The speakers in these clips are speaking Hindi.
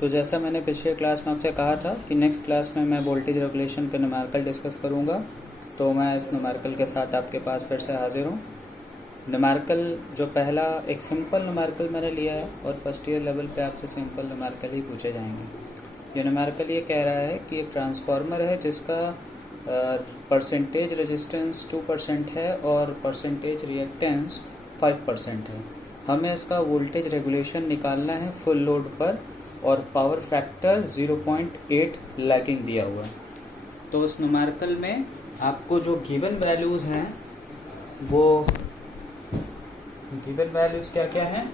तो जैसा मैंने पिछले क्लास में आपसे कहा था कि नेक्स्ट क्लास में मैं वोल्टेज रेगुलेशन पे न्यूमेरिकल डिस्कस करूँगा, तो मैं इस न्यूमेरिकल के साथ आपके पास फिर से हाजिर हूँ। न्यूमेरिकल जो पहला एक सिंपल न्यूमेरिकल मैंने लिया है और फर्स्ट ईयर लेवल पे आपसे सिंपल न्यूमेरिकल ही पूछे जाएंगे। ये न्यूमेरिकल ये कह रहा है कि एक ट्रांसफार्मर है जिसका परसेंटेज रेजिस्टेंस 2% है और परसेंटेज रिएक्टेंस 5% है। हमें इसका वोल्टेज रेगुलेशन निकालना है फुल लोड पर और पावर फैक्टर 0.8 लैगिंग दिया हुआ है। तो उस न्यूमेरिकल में आपको जो गिवन वैल्यूज़ हैं वो गिवन वैल्यूज़ क्या क्या हैं,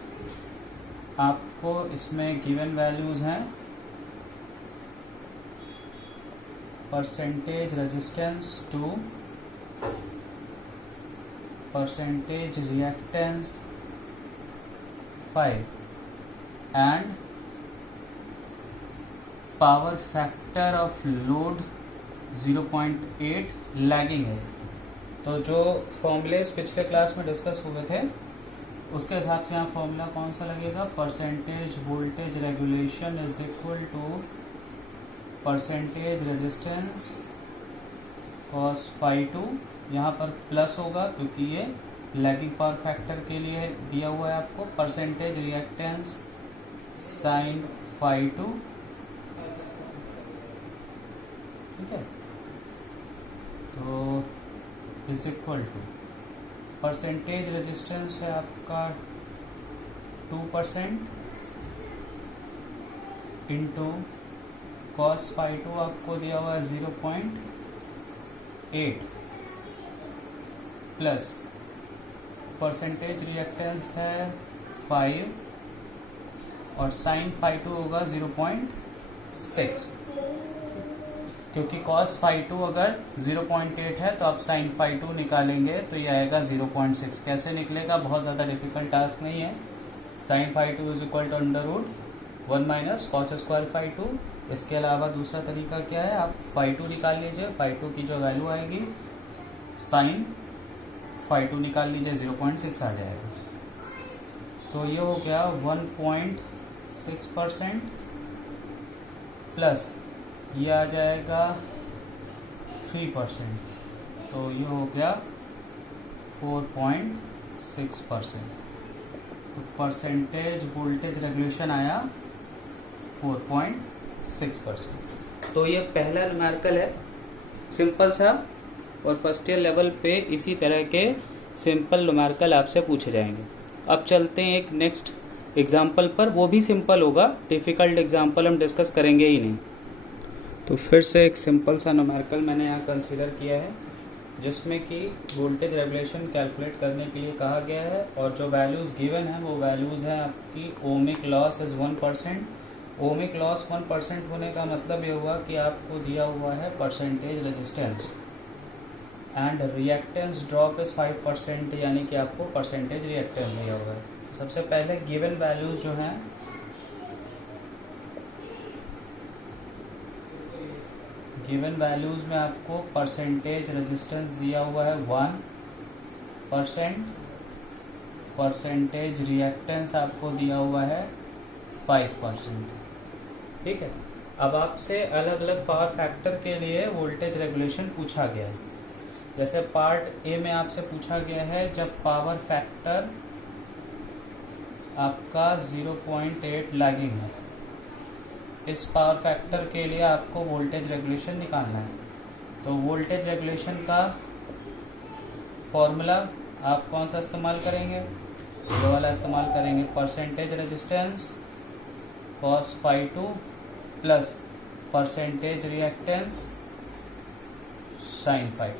आपको इसमें गिवन वैल्यूज़ हैं percentage resistance 2, percentage reactance 5 and power factor of load 0.8 lagging है। तो जो फॉर्मूलेस पिछले क्लास में डिस्कस हुए थे उसके हिसाब से यहाँ फॉर्मूला कौन सा लगेगा, percentage voltage regulation is equal to percentage resistance cos phi 2, यहाँ पर प्लस होगा क्योंकि ये लैगिंग पावर फैक्टर के लिए दिया हुआ है आपको, परसेंटेज रिएक्टेंस sin phi 2, ठीक है। तो is equal to percentage resistance है आपका 2% इंटू cos phi 2 आपको दिया हुआ है 0.8 प्लस परसेंटेज रिएक्टेंस है 5 और sin phi 2 होगा 0.6, क्योंकि cos phi 2 अगर 0.8 है तो आप sin phi 2 निकालेंगे तो ये आएगा 0.6। कैसे निकलेगा, बहुत ज़्यादा डिफिकल्ट टास्क नहीं है। sin phi 2 is equal to under root 1 minus cos square phi 2। इसके अलावा दूसरा तरीका क्या है, आप phi 2 निकाल लीजिए, phi 2 की जो वैल्यू आएगी sin phi 2 निकाल लीजिए, 0.6 आ जाएगा। तो ये हो गया 1.6% प्लस ये आ जाएगा 3%, तो ये हो गया 4.6%। तो परसेंटेज वोल्टेज रेगुलेशन आया 4.6%। तो ये पहला न्यूमेरिकल है सिंपल सा, और फर्स्ट ईयर लेवल पे इसी तरह के सिंपल न्यूमेरिकल आपसे पूछे जाएंगे। अब चलते हैं एक नेक्स्ट एग्जाम्पल पर, वो भी सिंपल होगा, डिफ़िकल्ट एग्जाम्पल हम डिस्कस करेंगे ही नहीं। तो फिर से एक सिंपल सा न्यूमेरिकल मैंने यहाँ कंसीडर किया है जिसमें कि वोल्टेज रेगुलेशन कैलकुलेट करने के लिए कहा गया है, और जो वैल्यूज़ गिवन है वो वैल्यूज़ हैं आपकी ohmic loss is 1%। Ohmic loss 1% होने का मतलब ये हुआ कि आपको दिया हुआ है percentage resistance and reactance drop is 5%, यानी कि आपको परसेंटेज रिएक्टेंस दिया हुआ है। सबसे पहले गिवन वैल्यूज़ जो हैं गिवन वैल्यूज़ में आपको परसेंटेज रेजिस्टेंस दिया हुआ है 1%, परसेंटेज रिएक्टेंस आपको दिया हुआ है 5%, ठीक है। अब आपसे अलग अलग पावर फैक्टर के लिए वोल्टेज रेगुलेशन पूछा गया है। जैसे पार्ट ए में आपसे पूछा गया है जब पावर फैक्टर आपका 0.8 लैगिंग है, इस पावर फैक्टर के लिए आपको वोल्टेज रेगुलेशन निकालना है। तो वोल्टेज रेगुलेशन का फॉर्मूला आप कौन सा इस्तेमाल करेंगे, ये वाला इस्तेमाल करेंगे, percentage resistance cos phi 2 plus percentage reactance sin phi 2,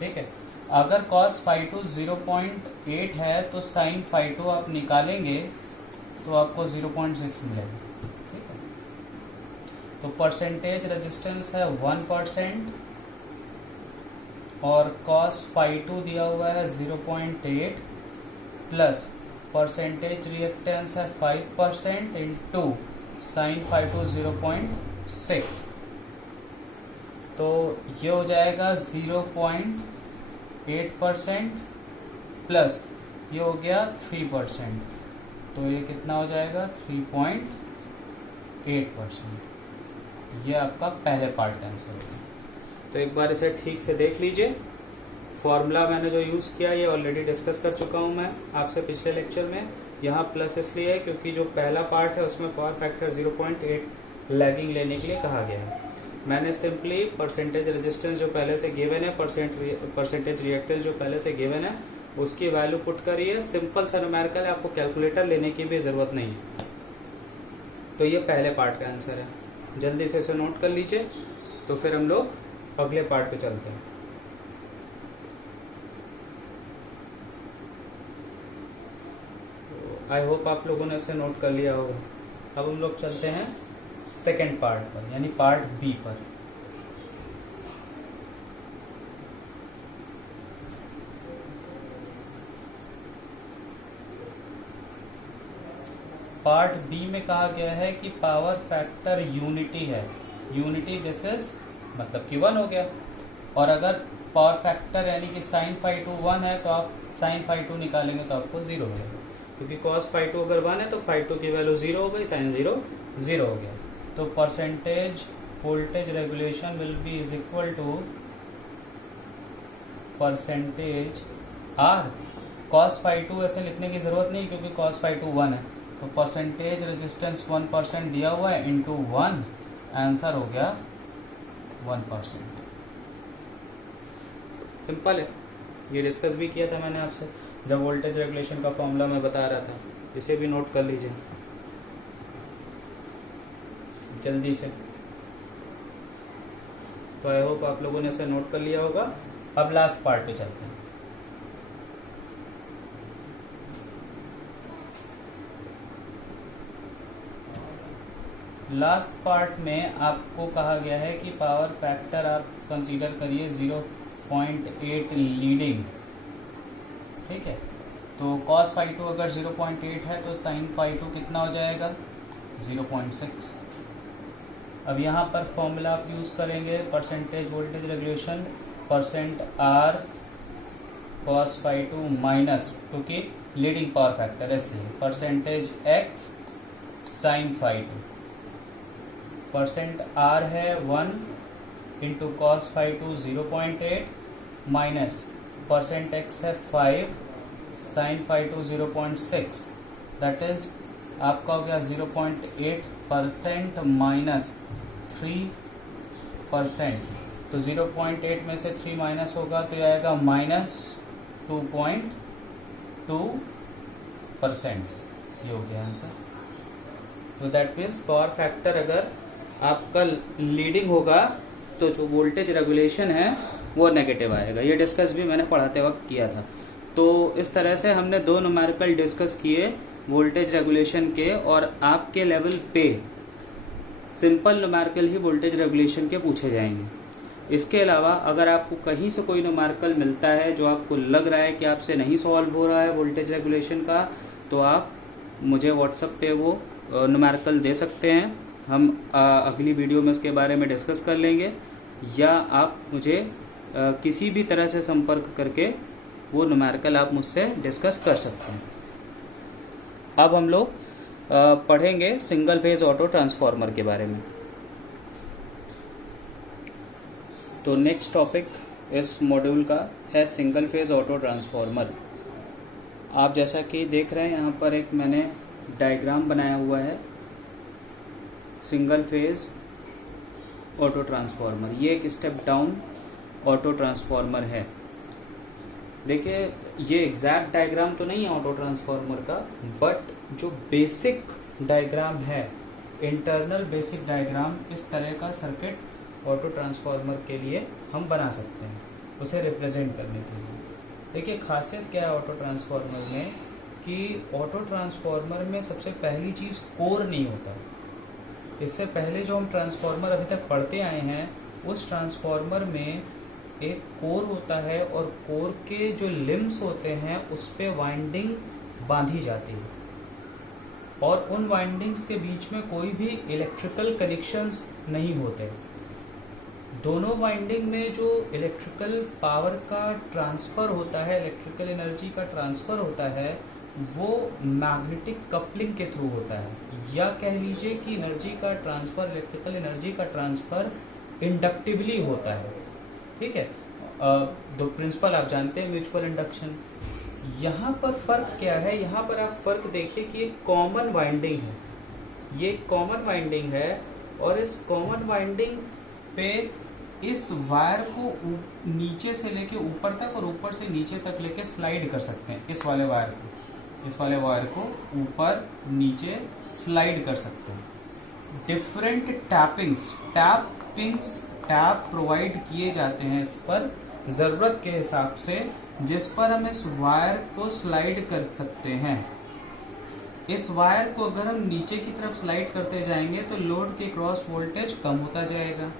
ठीक है। अगर cos phi 2 0.8 है तो sin phi 2 आप निकालेंगे तो आपको 0.6 मिलेगा, ठीक है। तो परसेंटेज रेजिस्टेंस है 1% और cos phi 2 दिया हुआ है 0.8 प्लस परसेंटेज रिएक्टेंस है 5% इंटू sin phi 2 0.6, तो ये हो जाएगा 0.8% प्लस ये हो गया 3%, तो ये कितना हो जाएगा 0.8%। ये आपका पहले पार्ट का आंसर होगा। तो एक बार इसे ठीक से देख लीजिए। फॉर्मूला मैंने जो यूज़ किया ये ऑलरेडी डिस्कस कर चुका हूँ मैं आपसे पिछले लेक्चर में। यहाँ प्लस इसलिए है क्योंकि जो पहला पार्ट है उसमें पावर फैक्टर 0.8 लैगिंग लेने के लिए कहा गया है। मैंने सिंपली परसेंटेज रेजिस्टेंस जो पहले से गिवन है, परसेंटेज रिएक्टेंस जो पहले से गिवन है, उसकी वैल्यू पुट करी है। सिंपल सा न्यूमेरिकल है, आपको कैलकुलेटर लेने की भी ज़रूरत नहीं है। तो ये पहले पार्ट का आंसर है। जल्दी से इसे नोट कर लीजिए, तो फिर हम लोग अगले पार्ट पे चलते हैं। आई होप आप लोगों ने इसे नोट कर लिया होगा। अब हम लोग चलते हैं सेकेंड पार्ट पर, यानी पार्ट बी पर। पार्ट बी में कहा गया है कि पावर फैक्टर यूनिटी है। यूनिटी दिस इज मतलब कि 1 हो गया। और अगर पावर फैक्टर यानी कि साइन फाई टू 1 है तो आप साइन फाई टू निकालेंगे तो आपको 0 मिलेगा, क्योंकि कॉस फाई टू अगर 1 है तो फाई टू की वैल्यू 0 हो गई, साइन 0 0 हो गया। तो percentage voltage regulation will be is equal to percentage R. Cos phi two ऐसे लिखने की ज़रूरत नहीं क्योंकि कॉस फाई टू 1 है, तो परसेंटेज रेजिस्टेंस 1% दिया हुआ है इंटू 1, आंसर हो गया 1%। सिंपल है, ये डिस्कस भी किया था मैंने आपसे जब वोल्टेज रेगुलेशन का फॉर्मूला मैं बता रहा था। इसे भी नोट कर लीजिए जल्दी से। तो आई होप आप लोगों ने इसे नोट कर लिया होगा। अब लास्ट पार्ट पे चलते हैं। लास्ट पार्ट में आपको कहा गया है कि पावर फैक्टर आप कंसीडर करिए 0.8 लीडिंग, ठीक है। तो cos फाई टू अगर 0.8 है तो sin फाई टू कितना हो जाएगा 0.6। अब यहाँ पर फॉर्मूला आप यूज़ करेंगे percentage voltage regulation percent R cos phi two minus, क्योंकि लीडिंग पावर फैक्टर है इसलिए percentage X sin phi two. Percent R है 1 into cos phi two 0.8 minus percent X है 5 sine phi two 0.6, that is आपका हो गया 0.8% माइनस 3%। तो 0.8 में से 3 माइनस होगा तो यह आएगा -2.2%। ये हो गया आंसर। तो दैट मीन्स पावर फैक्टर अगर आपका लीडिंग होगा तो जो वोल्टेज रेगुलेशन है वो नेगेटिव आएगा। ये डिस्कस भी मैंने पढ़ाते वक्त किया था। तो इस तरह से हमने 2 न्यूमेरिकल डिस्कस किए वोल्टेज रेगुलेशन के, और आपके लेवल पे सिंपल न्यूमेरिकल ही वोल्टेज रेगुलेशन के पूछे जाएंगे। इसके अलावा अगर आपको कहीं से कोई न्यूमेरिकल मिलता है जो आपको लग रहा है कि आपसे नहीं सॉल्व हो रहा है वोल्टेज रेगुलेशन का, तो आप मुझे व्हाट्सएप पे वो न्यूमेरिकल दे सकते हैं। हम अगली वीडियो में इसके बारे में डिस्कस कर लेंगे, या आप मुझे किसी भी तरह से संपर्क करके वो न्यूमेरिकल आप मुझसे डिस्कस कर सकते हैं। अब हम लोग पढ़ेंगे सिंगल फेज ऑटो ट्रांसफार्मर के बारे में। तो नेक्स्ट टॉपिक इस मॉड्यूल का है सिंगल फेज ऑटो ट्रांसफार्मर। आप जैसा कि देख रहे हैं यहाँ पर एक मैंने डायग्राम बनाया हुआ है सिंगल फेज ऑटो ट्रांसफार्मर। ये एक स्टेप डाउन ऑटो ट्रांसफार्मर है। देखिए ये एग्जैक्ट डायग्राम तो नहीं है ऑटो ट्रांसफार्मर का, बट जो बेसिक डायग्राम है, इंटरनल बेसिक डायग्राम, इस तरह का सर्किट ऑटो ट्रांसफार्मर के लिए हम बना सकते हैं उसे रिप्रेजेंट करने के लिए। देखिए खासियत क्या है ऑटो ट्रांसफार्मर में, कि ऑटो ट्रांसफार्मर में सबसे पहली चीज़ कोर नहीं होता। इससे पहले जो हम ट्रांसफार्मर अभी तक पढ़ते आए हैं उस ट्रांसफार्मर में एक कोर होता है, और कोर के जो लिम्स होते हैं उस पे वाइंडिंग बांधी जाती है, और उन वाइंडिंग्स के बीच में कोई भी इलेक्ट्रिकल कनेक्शंस नहीं होते। दोनों वाइंडिंग में जो इलेक्ट्रिकल पावर का ट्रांसफ़र होता है, इलेक्ट्रिकल एनर्जी का ट्रांसफ़र होता है, वो मैग्नेटिक कपलिंग के थ्रू होता है, या कह लीजिए कि एनर्जी का ट्रांसफ़र, इलेक्ट्रिकल एनर्जी का ट्रांसफ़र इंडक्टिवली होता है। ठीक है, दो प्रिंसिपल आप जानते हैं, म्यूचुअल इंडक्शन। यहाँ पर फ़र्क क्या है, यहाँ पर आप फ़र्क देखिए कि एक कॉमन वाइंडिंग है, ये कॉमन वाइंडिंग है, और इस कॉमन वाइंडिंग पे इस वायर को नीचे से लेके ऊपर तक और ऊपर से नीचे तक लेके स्लाइड कर सकते हैं। इस वाले वायर को ऊपर नीचे स्लाइड कर सकते हैं। डिफरेंट टैप प्रोवाइड किए जाते हैं इस पर ज़रूरत के हिसाब से, जिस पर हम इस वायर को स्लाइड कर सकते हैं। इस वायर को अगर हम नीचे की तरफ स्लाइड करते जाएंगे तो लोड के क्रॉस वोल्टेज कम होता जाएगा,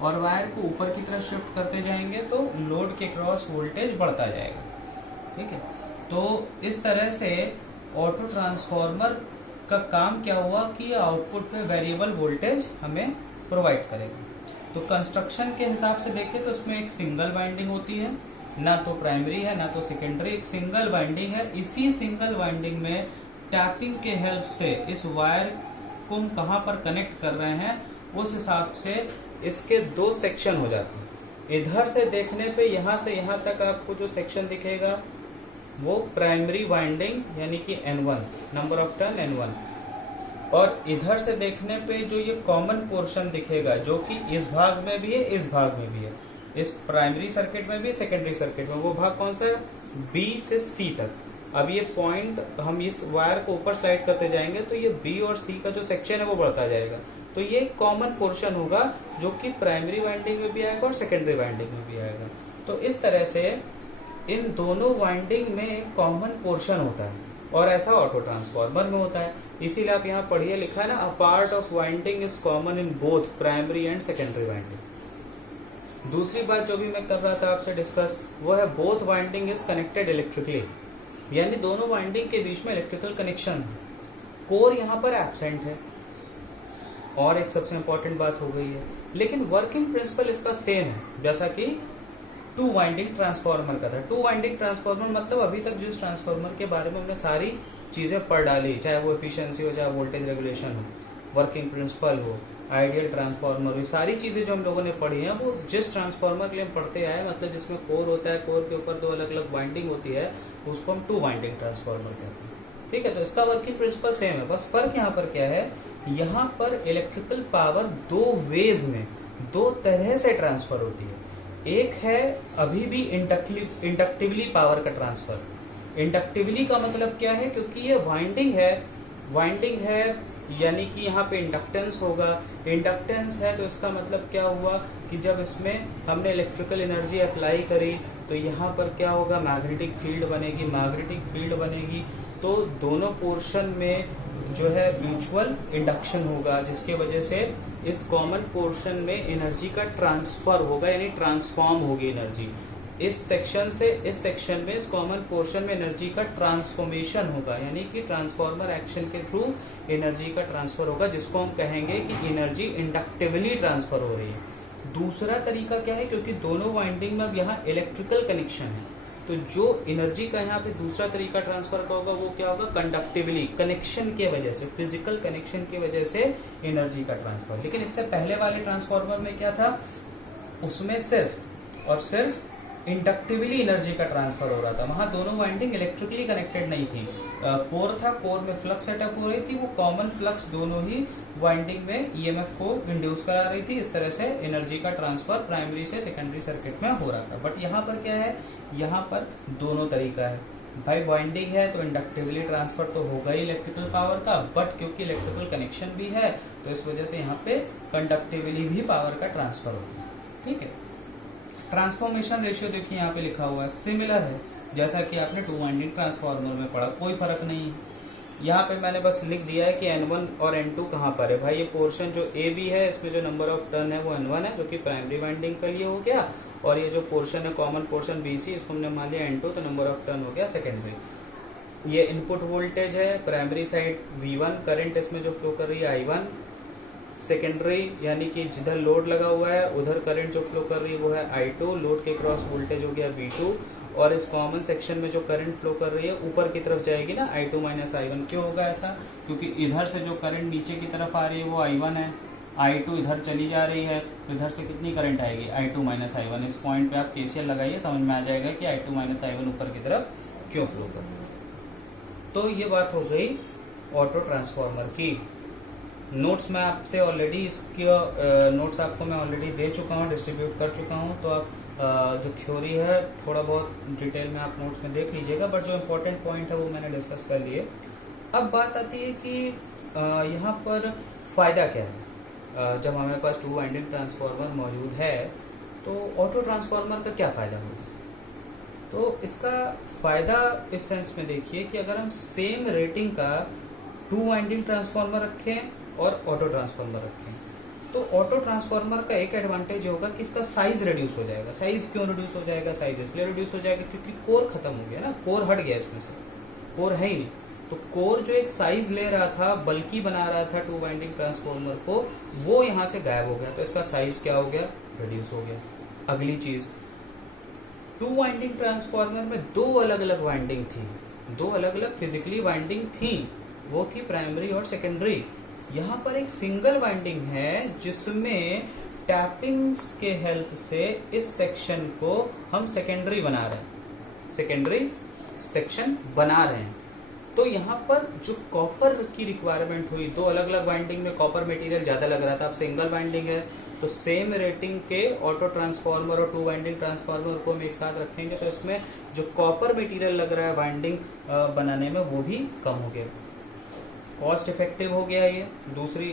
और वायर को ऊपर की तरफ शिफ्ट करते जाएंगे तो लोड के क्रॉस वोल्टेज बढ़ता जाएगा। ठीक है, तो इस तरह से ऑटो ट्रांसफार्मर का काम क्या हुआ कि आउटपुट पे वेरिएबल वोल्टेज हमें प्रोवाइड करेगा। तो कंस्ट्रक्शन के हिसाब से देखें तो उसमें एक सिंगल वाइंडिंग होती है, ना तो प्राइमरी है ना तो सेकेंडरी, एक सिंगल वाइंडिंग है। इसी सिंगल वाइंडिंग में टैपिंग के हेल्प से इस वायर को हम कहाँ पर कनेक्ट कर रहे हैं उस हिसाब से इसके दो सेक्शन हो जाते हैं। इधर से देखने पे यहाँ से यहाँ तक आपको जो सेक्शन दिखेगा वो प्राइमरी वाइंडिंग यानी कि N1, number of turn N1, और इधर से देखने पे जो ये कॉमन पोर्शन दिखेगा जो कि इस भाग में भी है इस भाग में भी है, इस प्राइमरी सर्किट में भी सेकेंडरी सर्किट में, वो भाग कौन सा है, B से C तक। अब ये पॉइंट हम इस वायर को ऊपर स्लाइड करते जाएंगे तो ये B और C का जो सेक्शन है वो बढ़ता जाएगा। तो ये कॉमन पोर्शन होगा जो कि प्राइमरी वाइंडिंग में भी आएगा और सेकेंडरी वाइंडिंग में भी आएगा। तो इस तरह से इन दोनों वाइंडिंग में एक कॉमन पोर्शन होता है, और ऐसा ऑटो ट्रांसफार्मर में होता है। इसीलिए आप यहाँ पढ़िए, लिखा है ना, a part of winding is common in both primary and secondary winding. दूसरी बात जो भी मैं कर रहा था आपसे डिस्कस, वो है both winding is connected electrically, यानी दोनों वाइंडिंग के बीच में इलेक्ट्रिकल कनेक्शन है। कोर यहाँ पर एब्सेंट है, और एक सबसे इम्पोर्टेंट बात हो गई है, लेकिन वर्किंग प्रिंसिपल इसका सेम है जैसा कि टू वाइंडिंग ट्रांसफार्मर का था। टू वाइंडिंग ट्रांसफार्मर मतलब अभी तक जिस ट्रांसफार्मर के बारे में हमने सारी चीज़ें पढ़ डाली, चाहे वो एफिशिएंसी हो, चाहे वोल्टेज रेगुलेशन हो, वर्किंग प्रिंसिपल हो, आइडियल ट्रांसफार्मर हो, सारी चीज़ें जो हम लोगों ने पढ़ी हैं वो जिस ट्रांसफार्मर के लिए हम पढ़ते आए, मतलब जिसमें कोर होता है, कोर के ऊपर दो अलग अलग वाइंडिंग होती है, उसको हम टू वाइंडिंग ट्रांसफार्मर कहते हैं। ठीक है, तो इसका वर्किंग प्रिंसिपल सेम है, बस फर्क यहाँ पर क्या है, यहाँ पर इलेक्ट्रिकल पावर दो वेज में, दो तरह से ट्रांसफर होती है। एक है अभी भी इंडक्टिवली पावर का ट्रांसफर। इंडक्टिवली का मतलब क्या है, क्योंकि ये वाइंडिंग है यानी कि यहाँ पे इंडक्टेंस होगा। इंडक्टेंस है तो इसका मतलब क्या हुआ कि जब इसमें हमने इलेक्ट्रिकल एनर्जी अप्लाई करी तो यहाँ पर क्या होगा, मैग्नेटिक फील्ड बनेगी। तो दोनों पोर्शन में जो है म्यूचुअल इंडक्शन होगा, जिसके वजह से इस कॉमन पोर्शन में एनर्जी का ट्रांसफर होगा, यानी ट्रांसफॉर्म होगी एनर्जी। इस सेक्शन से इस सेक्शन में, इस कॉमन पोर्शन में एनर्जी का ट्रांसफॉर्मेशन होगा, यानी कि ट्रांसफार्मर एक्शन के थ्रू एनर्जी का ट्रांसफर होगा, जिसको हम कहेंगे कि एनर्जी इंडक्टिवली ट्रांसफर हो रही है। दूसरा तरीका क्या है, क्योंकि दोनों वाइंडिंग में अब यहाँ इलेक्ट्रिकल कनेक्शन है, तो जो एनर्जी का यहाँ पे दूसरा तरीका ट्रांसफर का होगा वो क्या होगा, कंडक्टिवली, कनेक्शन के वजह से, फिजिकल कनेक्शन की वजह से एनर्जी का ट्रांसफर। लेकिन इससे पहले वाले ट्रांसफार्मर में क्या था, उसमें सिर्फ और सिर्फ इंडक्टिवली एनर्जी का ट्रांसफर हो रहा था, वहाँ दोनों वाइंडिंग इलेक्ट्रिकली कनेक्टेड नहीं थी। कोर था, कोर में फ्लक्स सेटअप हो रही थी, वो कॉमन फ्लक्स दोनों ही वाइंडिंग में ईएमएफ को इंड्यूस करा रही थी। इस तरह से एनर्जी का ट्रांसफर प्राइमरी से सेकेंडरी सर्किट में हो रहा था। बट यहाँ पर क्या है, यहाँ पर दोनों तरीका है भाई। वाइंडिंग है तो इंडक्टिवली ट्रांसफर तो होगा ही इलेक्ट्रिकल पावर का, बट क्योंकि इलेक्ट्रिकल कनेक्शन भी है तो इस वजह से यहाँ पे कंडक्टिवली भी पावर का ट्रांसफर होगा। ठीक है, ट्रांसफॉर्मेशन रेशियो देखिए यहाँ पे लिखा हुआ है, सिमिलर है जैसा कि आपने टू वाइंडिंग ट्रांसफार्मर में पढ़ा, कोई फर्क नहीं है। यहाँ पे मैंने बस लिख दिया है कि N1 और N2 कहाँ पर है। भाई ये पोर्शन जो A B है इसमें जो नंबर ऑफ टर्न है वो N1 है, जो कि प्राइमरी वाइंडिंग के लिए हो गया, और ये जो पोर्शन है कॉमन पोर्शन BC, इसको हमने मान लिया N2, तो नंबर ऑफ टर्न हो गया सेकेंडरी। ये इनपुट वोल्टेज है, प्राइमरी साइड V1, करंट इसमें जो फ्लो कर रही है I1। सेकेंडरी यानी कि जिधर लोड लगा हुआ है उधर करंट जो फ्लो कर रही है वो है I2, लोड के क्रॉस वोल्टेज हो गया V2, और इस कॉमन सेक्शन में जो करंट फ्लो कर रही है ऊपर की तरफ जाएगी ना, I2 माइनस I1। क्यों होगा ऐसा? क्योंकि इधर से जो करंट नीचे की तरफ आ रही है वो I1 है, I2 इधर चली जा रही है, तो इधर से कितनी करंट आएगी? I2 minus I1। इस पॉइंट पे आप KCL लगाइए, समझ में आ जाएगा कि I2 माइनस I1 ऊपर की तरफ क्यों फ्लो कर रही है। तो ये बात हो गई ऑटो ट्रांसफार्मर की। नोट्स मैं आपसे ऑलरेडी इसकी नोट्स आपको मैं ऑलरेडी दे चुका हूँ, डिस्ट्रीब्यूट कर चुका हूँ, तो आप जो थ्योरी है थोड़ा बहुत डिटेल में आप नोट्स में देख लीजिएगा, बट जो इम्पोर्टेंट पॉइंट है वो मैंने डिस्कस कर लिए। अब बात आती है कि यहाँ पर फ़ायदा क्या है। जब हमारे पास 2 वाइंडिंग ट्रांसफार्मर मौजूद है तो ऑटो ट्रांसफार्मर का क्या फ़ायदा होगा? तो इसका फ़ायदा इस सेंस में देखिए कि अगर हम सेम रेटिंग का 2 वाइंडिंग ट्रांसफार्मर रखें और ऑटो ट्रांसफार्मर रखें, तो ऑटो ट्रांसफार्मर का एक एडवांटेज होगा कि इसका साइज़ रिड्यूस हो जाएगा। साइज़ क्यों रिड्यूस हो जाएगा? साइज़ इसलिए रिड्यूस हो जाएगा क्योंकि कोर ख़त्म हो गया ना, कोर हट गया, इसमें से कोर है ही नहीं। तो कोर जो एक साइज़ ले रहा था, बल्कि बना रहा था 2 वाइंडिंग ट्रांसफार्मर को, वो यहाँ से गायब हो गया, तो इसका साइज़ क्या हो गया? रिड्यूस हो गया। अगली चीज़, 2 वाइंडिंग ट्रांसफार्मर में 2 अलग अलग वाइंडिंग थी, 2 अलग अलग फिजिकली वाइंडिंग थी, वो थी प्राइमरी और सेकेंडरी। यहाँ पर एक सिंगल वाइंडिंग है जिसमें टैपिंग्स के हेल्प से इस सेक्शन को हम सेकेंडरी बना रहे हैं, सेकेंडरी सेक्शन बना रहे हैं। तो यहाँ पर जो कॉपर की रिक्वायरमेंट हुई, 2 अलग अलग वाइंडिंग में कॉपर मटेरियल ज़्यादा लग रहा था, अब सिंगल वाइंडिंग है तो सेम रेटिंग के ऑटो ट्रांसफार्मर और 2 वाइंडिंग ट्रांसफार्मर को हम एक साथ रखेंगे तो इसमें जो कॉपर मटेरियल लग रहा है वाइंडिंग बनाने में वो भी कम हो गया, कॉस्ट इफेक्टिव हो गया। ये दूसरी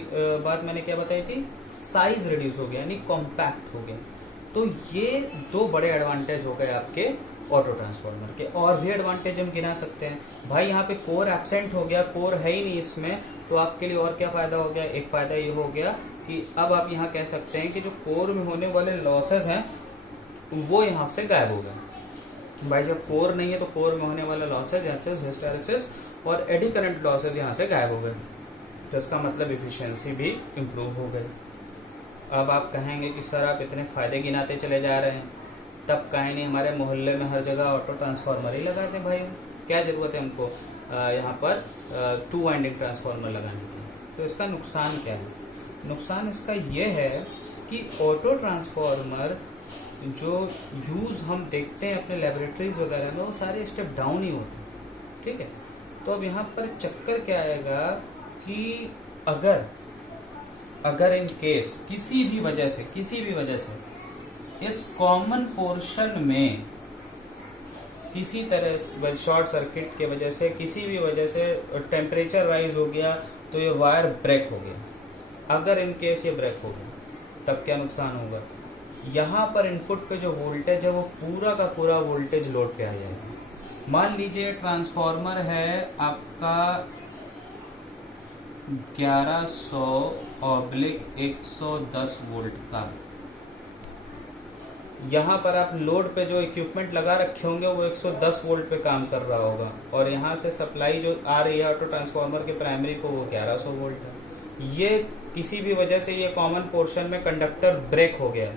बात मैंने क्या बताई थी? साइज रिड्यूस हो गया, यानी कॉम्पैक्ट हो गया। तो ये 2 बड़े एडवांटेज हो गए आपके ऑटो ट्रांसफार्मर के। और भी एडवांटेज हम गिना सकते हैं। भाई यहाँ पे कोर एब्सेंट हो गया, कोर है ही नहीं इसमें, तो आपके लिए और क्या फ़ायदा हो गया? एक फ़ायदा ये हो गया कि अब आप यहाँ कह सकते हैं कि जो कोर में होने वाले लॉसेज हैं वो यहाँ से गायब हो गए। भाई जब कोर नहीं है तो कोर में होने वाला लॉसेज, हिस्टैरिसीस और एडी करंट लॉसेज यहाँ से गायब हो गए, तो इसका मतलब एफिशिएंसी भी इम्प्रूव हो गई। अब आप कहेंगे कि सर आप इतने फ़ायदे गिनाते चले जा रहे हैं, तब कहीं नहीं हमारे मोहल्ले में हर जगह ऑटो ट्रांसफार्मर ही लगा दें। भाई क्या ज़रूरत है हमको यहाँ पर 2 वाइंडिंग ट्रांसफार्मर लगाने की? तो इसका नुकसान क्या है? नुकसान इसका ये है कि ऑटो ट्रांसफार्मर जो यूज़ हम देखते हैं अपने लेबोरेटरीज़ वगैरह में, वो सारे स्टेप डाउन ही होते हैं, ठीक है। तो अब यहाँ पर चक्कर क्या आएगा कि अगर इन केस किसी भी वजह से इस कॉमन पोर्शन में किसी तरह शॉर्ट सर्किट के वजह से, किसी भी वजह से टेम्परेचर राइज हो गया तो ये वायर ब्रेक हो गया, अगर इन केस ये ब्रेक हो गया तब क्या नुकसान होगा? यहाँ पर इनपुट पे जो वोल्टेज है वो पूरा का पूरा वोल्टेज लोड पे आ जाएगा। मान लीजिए ट्रांसफार्मर है आपका 1100/110 वोल्ट का। यहाँ पर आप लोड पे जो इक्विपमेंट लगा रखे होंगे वो 110 वोल्ट पे काम कर रहा होगा, और यहाँ से सप्लाई जो आ रही है ऑटो ट्रांसफार्मर के प्राइमरी को वो 1100 वोल्ट है। ये किसी भी वजह से ये कॉमन पोर्शन में कंडक्टर ब्रेक हो गया,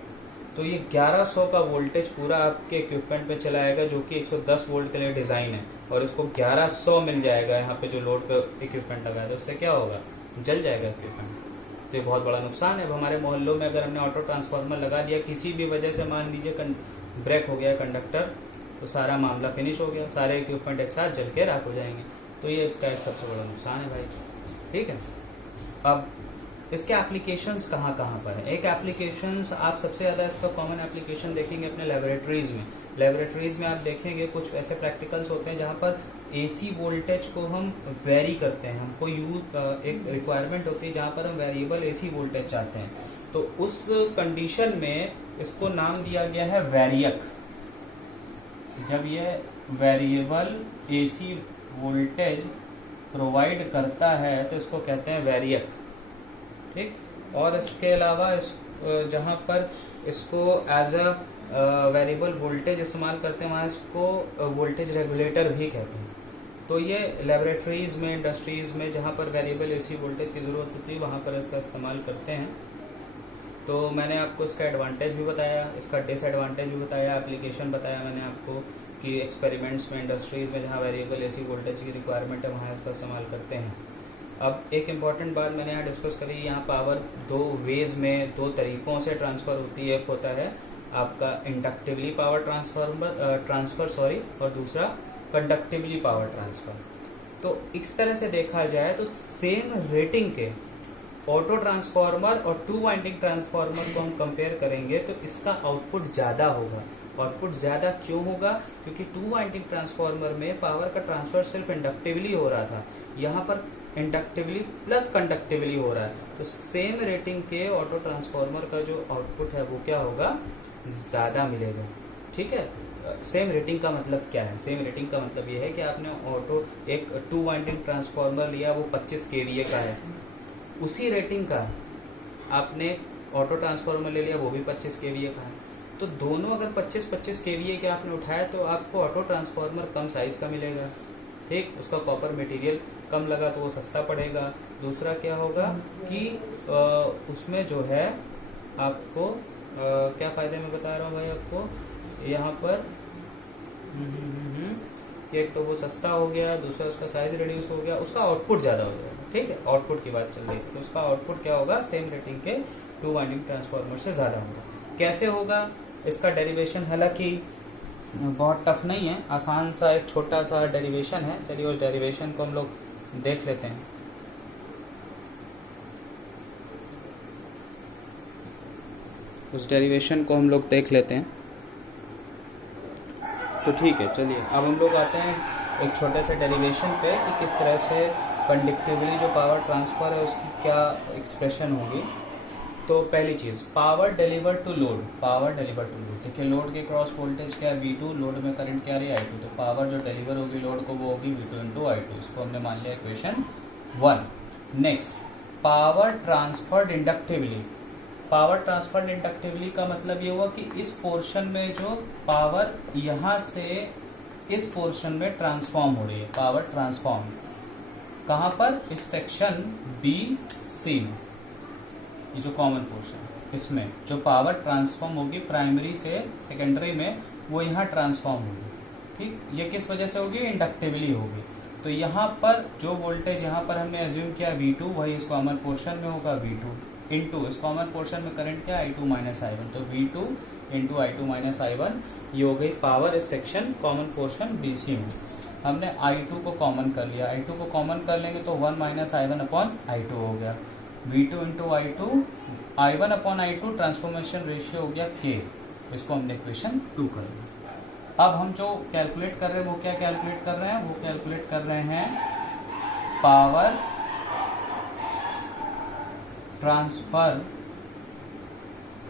तो ये 1100 का वोल्टेज पूरा आपके इक्विपमेंट पे चलाएगा जो कि 110 वोल्ट के लिए डिज़ाइन है, और इसको 1100 मिल जाएगा यहाँ पे जो लोड पे इक्विपमेंट लगा है, तो उससे क्या होगा? जल जाएगा इक्विपमेंट। तो ये बहुत बड़ा नुकसान है। अब हमारे मोहल्लों में अगर हमने ऑटो ट्रांसफार्मर लगा दिया, किसी भी वजह से मान लीजिए ब्रेक हो गया कंडक्टर, तो सारा मामला फिनिश हो गया, सारे इक्विपमेंट एक साथ जल के राख हो जाएंगे। तो ये इसका एक सबसे बड़ा नुकसान है भाई, ठीक है। अब इसके एप्लीकेशंस कहाँ पर हैं? एक एप्लीकेशंस आप सबसे ज़्यादा इसका कॉमन एप्लीकेशन देखेंगे अपने लेबोरेटरीज़ में। लेबोरेटरीज़ में आप देखेंगे कुछ ऐसे प्रैक्टिकल्स होते हैं जहाँ पर एसी वोल्टेज को हम वेरी करते हैं। हमको एक रिक्वायरमेंट होती है जहाँ पर हम वेरिएबल एसी वोल्टेज चाहते हैं, तो उस कंडीशन में इसको नाम दिया गया है वेरियक। जब ये वेरिएबल एसी वोल्टेज प्रोवाइड करता है तो इसको कहते हैं वेरियक, ठीक। और इसके अलावा जहाँ पर इसको एज अ वेरिएबल वोल्टेज इस्तेमाल करते हैं वहाँ इसको वोल्टेज रेगुलेटर भी कहते हैं। तो ये लेबोरेटरीज़ में, इंडस्ट्रीज़ में जहाँ पर वेरिएबल एसी वोल्टेज की ज़रूरत होती है वहाँ पर इसका इस्तेमाल करते हैं। तो मैंने आपको इसका एडवांटेज भी बताया, इसका डिसएडवांटेज भी बताया, एप्लीकेशन बताया मैंने आपको कि एक्सपेरिमेंट्स में, इंडस्ट्रीज़ में जहाँ वेरिएबल एसी वोल्टेज की रिक्वायरमेंट है वहाँ इसका इस्तेमाल करते हैं। अब एक इम्पॉर्टेंट बात मैंने यहाँ डिस्कस करी, यहाँ पावर दो वेज में, दो तरीक़ों से ट्रांसफ़र होती है। एक होता है आपका इंडक्टिवली पावर ट्रांसफ़र और दूसरा कंडक्टिवली पावर ट्रांसफ़र। तो इस तरह से देखा जाए तो सेम रेटिंग के ऑटो ट्रांसफार्मर और टू वाइंडिंग ट्रांसफार्मर को हम कंपेयर करेंगे तो इसका आउटपुट ज़्यादा होगा। आउटपुट ज़्यादा क्यों होगा? क्योंकि टू वाइंडिंग ट्रांसफार्मर में पावर का ट्रांसफ़र सिर्फ इंडक्टिवली हो रहा था, यहाँ पर इंडक्टिवली प्लस कंडक्टिवली हो रहा है। तो सेम रेटिंग के ऑटो ट्रांसफार्मर का जो आउटपुट है वो क्या होगा? ज़्यादा मिलेगा। ठीक है, सेम रेटिंग का मतलब क्या है? सेम रेटिंग का मतलब ये है कि आपने ऑटो एक टू वाइंडिंग ट्रांसफार्मर लिया, वो 25 kVA का है, उसी रेटिंग का आपने ऑटो ट्रांसफार्मर ले लिया, वो भी 25 kVA का है। तो दोनों अगर 25-25 kVA के आपने उठाया तो आपको ऑटो ट्रांसफार्मर कम साइज़ का मिलेगा। ठीक, उसका कॉपर मटेरियल कम लगा तो वो सस्ता पड़ेगा। दूसरा क्या होगा कि उसमें जो है आपको क्या फ़ायदे में बता रहा हूँ भाई आपको यहाँ पर, एक तो वो सस्ता हो गया, दूसरा उसका साइज़ रिड्यूस हो गया, उसका आउटपुट ज़्यादा हो जाएगा। ठीक है, आउटपुट की बात चल रही थी, तो उसका आउटपुट क्या होगा? सेम रेटिंग के टू वाइंडिंग ट्रांसफार्मर से ज़्यादा होगा। कैसे होगा इसका डेरिवेशन? हालांकि बहुत टफ नहीं है, आसान सा एक छोटा सा डेरिवेशन है। चलिए उस डेरिवेशन को हम लोग देख लेते हैं। उस डेरिवेशन को हम लोग देख लेते हैं। तो ठीक है, चलिए अब हम लोग आते हैं एक छोटे से डेरिवेशन पे कि किस तरह से कंडक्टिवली जो पावर ट्रांसफ़र है उसकी क्या एक्सप्रेशन होगी। तो पहली चीज़, power deliver to load. Power deliver to load, देखिए लोड के क्रॉस वोल्टेज क्या है? V2, लोड में करंट क्या रही है? I2। तो पावर जो डिलीवर होगी लोड को वो होगी V2 इंटू I2। इसको हमने मान लिया equation 1। Next, power transferred inductively. Power transferred inductively का मतलब ये हुआ कि इस पोर्शन में जो पावर यहाँ से इस पोर्शन में ट्रांसफॉर्म हो रही है, पावर ट्रांसफॉर्म कहाँ पर? इस सेक्शन BC में, ये जो कॉमन पोर्शन है इसमें जो पावर ट्रांसफॉर्म होगी प्राइमरी से सेकेंडरी में, वो यहाँ ट्रांसफॉर्म होगी। ठीक, ये किस वजह से होगी? इंडक्टिवली होगी। तो यहाँ पर जो वोल्टेज यहाँ पर हमने एज्यूम किया V2, वही इस कॉमन पोर्शन में होगा V2 इंटू इस कॉमन पोर्शन में करंट क्या? I2 minus I1। तो V2 into I2 minus I1, ये हो गई पावर इस सेक्शन कॉमन पोर्शन BC में। हमने I2 को कॉमन कर लिया, I2 को कॉमन कर लेंगे तो 1 माइनस I1 अपॉन I2 हो गया। V2 into I2, I1 upon I2 transformation ratio हो गया K। इसको हमने इक्वेशन 2 कर लिया। अब हम जो कैलकुलेट कर रहे हैं वो क्या कैलकुलेट कर रहे हैं? वो कैलकुलेट कर रहे हैं power transfer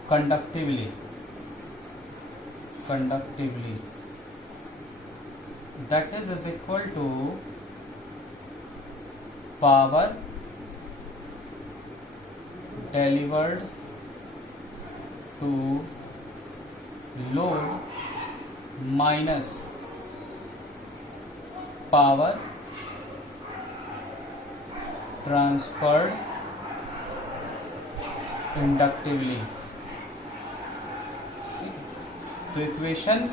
conductively that is equal to power delivered to load minus power transferred inductively। तो इक्वेशन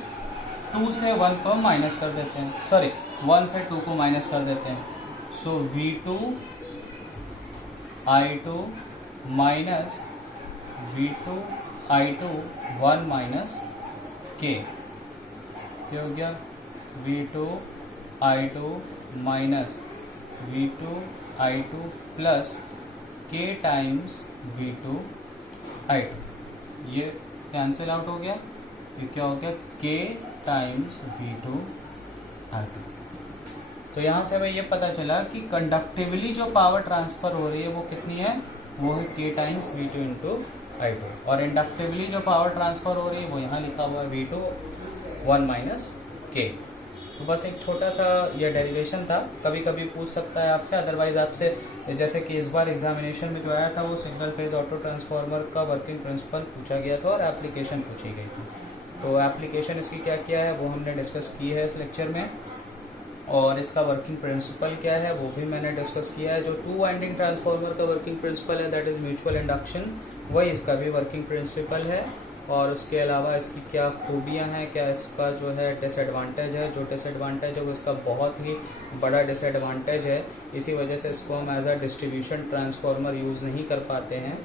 2 से 1 को माइनस कर देते हैं, सॉरी 1 से 2 को माइनस कर देते हैं। सो V2 I2 minus V2 I2 1 minus K, क्या हो गया? V2 I2 minus V2 I2 plus K times V2 I2। ये कैंसिल आउट हो गया, ये क्या हो गया? K times V2 I2। तो यहाँ से हमें ये पता चला कि कंडक्टिवली जो पावर ट्रांसफ़र हो रही है वो कितनी है? वो है K times V2 into I2। और इंडक्टिवली जो पावर ट्रांसफ़र हो रही है वो यहाँ लिखा हुआ है V2 1 माइनस K। तो बस एक छोटा सा ये डेरिवेशन था, कभी कभी पूछ सकता है आपसे, अदरवाइज़ आपसे जैसे कि इस बार एग्जामिनेशन में जो आया था वो सिंगल फेज ऑटो ट्रांसफार्मर का वर्किंग प्रिंसिपल पूछा गया था और एप्लीकेशन पूछी गई थी। तो एप्लीकेशन इसकी क्या क्या है वो हमने डिस्कस की है इस लेक्चर में, और इसका वर्किंग प्रिंसिपल क्या है वो भी मैंने डिस्कस किया है। जो टू वाइंडिंग ट्रांसफार्मर का वर्किंग प्रिंसिपल है दैट इज़ म्यूचुअल इंडक्शन, वही इसका भी वर्किंग प्रिंसिपल है। और उसके अलावा इसकी क्या खूबियां हैं, क्या इसका जो है डिसएडवांटेज है। जो डिसएडवांटेज है वो इसका बहुत ही बड़ा डिसएडवांटेज है, इसी वजह से इसको हम as a distribution transformer use नहीं कर पाते हैं।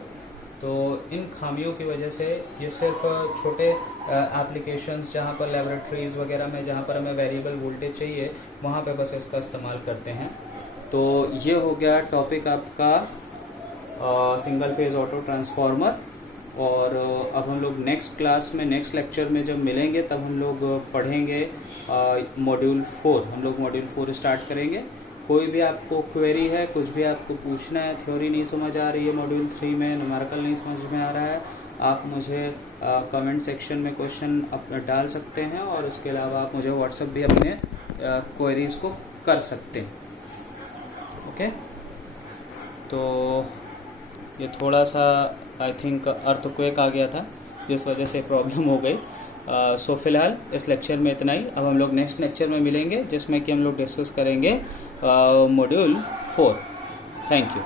तो इन खामियों की वजह से ये सिर्फ छोटे एप्लीकेशंस जहाँ पर लेबोरेटरीज़ वगैरह में जहाँ पर हमें वेरिएबल वोल्टेज चाहिए वहाँ पे बस इसका इस्तेमाल करते हैं। तो ये हो गया टॉपिक आपका सिंगल फेज़ ऑटो ट्रांसफार्मर। और अब हम लोग नेक्स्ट क्लास में, नेक्स्ट लेक्चर में जब मिलेंगे तब हम लोग पढ़ेंगे मॉड्यूल 4। हम लोग मॉड्यूल 4 स्टार्ट करेंगे। कोई भी आपको क्वेरी है, कुछ भी आपको पूछना है, थ्योरी नहीं समझ आ रही है मॉड्यूल 3 में, न्यूमेरिकल नहीं समझ में आ रहा है, आप मुझे कमेंट सेक्शन में क्वेश्चन डाल सकते हैं। और उसके अलावा आप मुझे व्हाट्सएप भी अपने क्वेरीज़ को कर सकते हैं। ओके, तो ये थोड़ा सा आई थिंक अर्थक्वेक आ गया था जिस वजह से प्रॉब्लम हो गई। सो फिलहाल इस लेक्चर में इतना ही। अब हम लोग नेक्स्ट लेक्चर में मिलेंगे जिसमें कि हम लोग डिस्कस करेंगे मॉड्यूल 4। Thank you.